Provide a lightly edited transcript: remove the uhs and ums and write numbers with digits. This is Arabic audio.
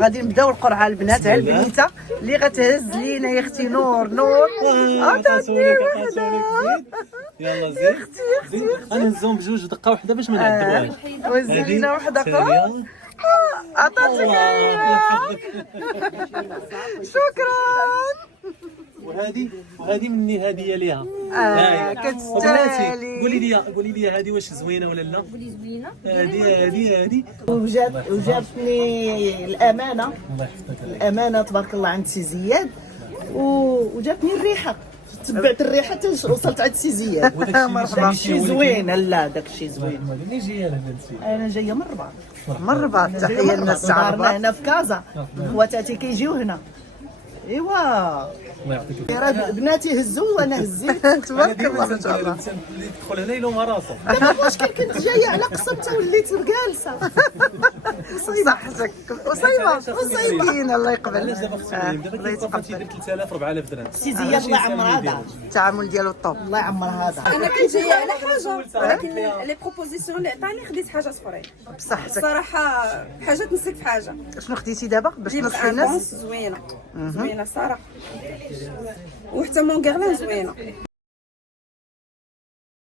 غادي نبداو القرعه البنات. ها البنيته اللي غتهز لينا يا اختي نور نور. عطاتني وحده. يلا زيد زيد غنهزهم بجوج دقه واحده باش ما نعذبوهاش. وهز لينا وحده اخرى. عطاتك هي. شكرا. وهذه مني هديه ليها. كتستاهلي. قولي لي هذه واش زوينه ولا لا؟ قولي زوينه. هذه وجاتني الامانه. الله يحفظك. الامانه تبارك الله عند سي زياد. وجاتني الريحه. تبعت الريحه حتى وصلت عند سي زياد. داكشي زوين. لا داكشي زوين. ملي جايه لهذا الشيء؟ انا جايه من الرباط. من الرباط. تحيه للناس تاع الرباط. هنا في كازا. خواتاتي كيجيو هنا. ايوا الله يعطيك. راه بناتي هزوا وانا هزيت. تبارك الله ما شاء الله. اللي تدخل هنا يلوم راسه. دابا واش كنت جايه على قسمته وليت جالسه. صحتك وصيبه الله يقبل. علاش دابا خصني دابا كيتوقف تيدير 3000 4000 درهم. سي زياد الله يعمر هذا التعامل ديالو الطوب. الله يعمر هذا. انا كنت جايه على حاجه ولكن لي بروبوزيسيون اللي عطاني خديت حاجه صفرين بصحتك. الصراحه حاجه تنسك في حاجه. شنو خديتي دابا باش تنصحي الناس؟ زوينه الصراحه وحتى مون كارلان زوينه.